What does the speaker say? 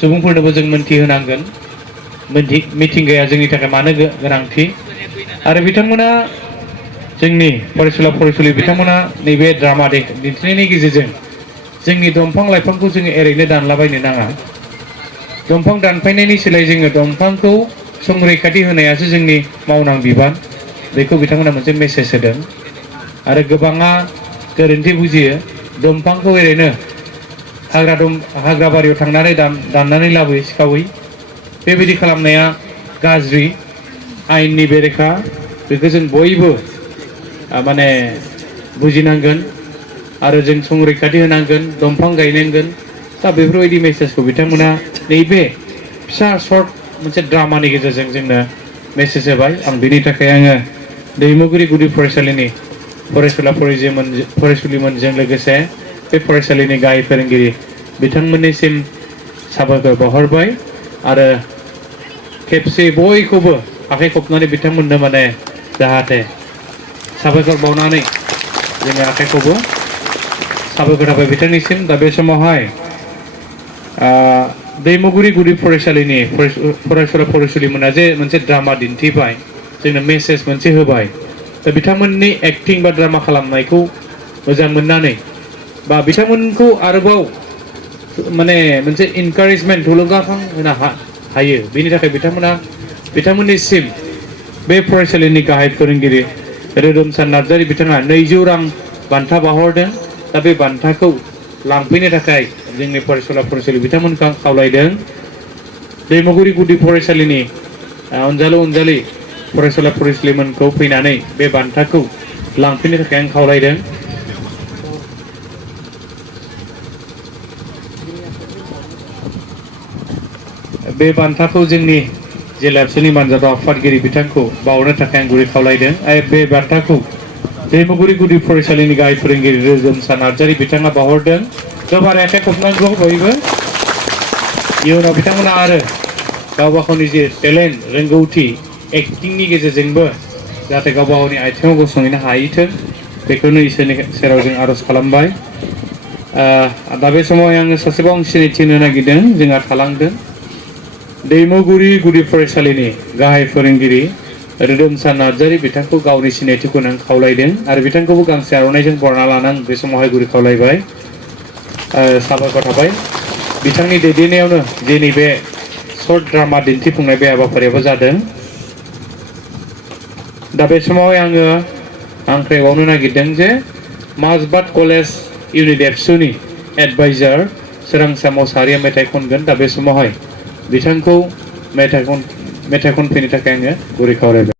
सुबुंफोरनोबो जों मोनथिहोनांगोन मिथिंगाया जोंनि थाखाय मानो गोनांथि आरो बिथांमोना जोंनि फरायसुला फरायसुलि बिथांमोना नैबे ड्रामा दिन्थिनायनि गेजेरजों जोंनि दंफां लाइफांखौ जोङो ओरैनो दानलाबायनो नाङा दंफां दानफायनायनि सोलाय जोङो दंफांखौ संरैखाथि होनायासो जोंनि मावनां बिबान बेखौ बिथांमोना मोनसे मेसेज होदों आरो गोबाङा गोरोन्थि बुजियो दंफांखौ ओरैनो हाग्रा बारियाव थांनानै दाननानै लाबोयो सिखावै बेबायदि खालामनाया गाज्रि आयेननि बेरेखा बेखौ जों बयबो माने बुजिनांगोन आरो जों संरैखाथि होनांगोन दंफां गायनांगोन दा बेफोरबायदि मेसेजखौ बिथांमोना नैबे फिसा सर्ट मोनसे ड्रामानि गेजेरजों जोंनो मेसेज होबाय आं बिनि थाखाय आङो दैमुगुरि गुदि फरायसालिनि फरायसुला फरायसुलिमोनजों लोगोसे बे फरायसालिनि गाहाय फोरोंगिरि बिथांमोननिसिम साबायखर बावहरबाय आरो खेबसे बयखौबो आखाइ खबनानै बिथांमोननो माने जाहाथे साबायखर बावनानै जोङो आखाइखौबो साबायखर होबाय बिथांनिसिम दा बे समावहाय दैमुगुरि गुदि फरायसालिनि फरायसुला फरायसुलिमोना जे मोनसे ड्रामा दिन्थिबाय जोंनो मेसेज मोनसे होबाय दा बिथांमोननि एक्टिं बा ड्रामा खालामनायखौ मोजां मोननानै बा बिथांमोनखौ आरोबाव माने मोनसे इनकारेजमेन्ट थुलुंगाखां होनो हायो बेनि थाखाय बिथांमोननिसिम बे फरायसालिनि गाहाय फोरोंगिरि रोदोमसा नार्जारि बिथाङा 200 रां बान्था बाहरदों दा बे बान्थाखौ लांफैनो थाखाय जोंनि फरायसुला फरायसुलि बिथांमोनखौ आं खावलायदों दैमुगुरि गुदि फरायसालिनि अनजालि फरायसुला फरायसुलिमोनखौ फैनानै बे बान्थाखौ लांफैनो थाखाय आं खावलायदों बे बान्थाखौ जोंनि जिल्ला ओनसोलनि मानजाथाव आफादगिरि बिथांखौ बावनो थाखाय आं गुरै खावलायदों आरो बे बान्थाखौ दैमुगुरि गुदि फरायसालिनि गाहाय फोरोंगिरि रोदोमसा नार्जारि बिथाङा बावहरदों गोबारै आखाइ खबनांगौ बयबो इयुनाव बिथांमोना आरो गावबा गावनि जे टेलेन्ट रोंगौथि एक्टिंनि गेजेरजोंबो जाहाथे गावबा गावनि आथिङाव गसंहैनो हायोथों बेखौनो इसोरनि सेराव जों आर'ज खालामबाय दा बे समाव आङो सासेबाव आं सिनायथि होनो नागिरदों जोंहा थालांदों दैमुगुरि गुदि फरायसालिनि गाहाय फोरोंगिरि रोदोमसा नार्जारि बिथांखौ गावनि सिनायथिखौ आं खावलायदों आरो बिथांखौबो गांसे आर'नाइजों बरना लानां बे समावहाय गुरै खावलायबाय साबायखर थाबाय बिथांनि दैदेननायावनो दिनै बे सर्ट ड्रामा दिन्थिफुंनाय बे हाबाफारियाबो जादों दा बे समावहाय आङो हांख्रायबावनो नागिरदों जे माजबाट कलेज इउनिट एबसुनि एडभाइजार सोरांसा मोसाहारिया मेथाइ खनगोन दा बे समावहाय बिथांखौ मेथाइ खनफैनो थाखाय आङो गुरै खावलायबाय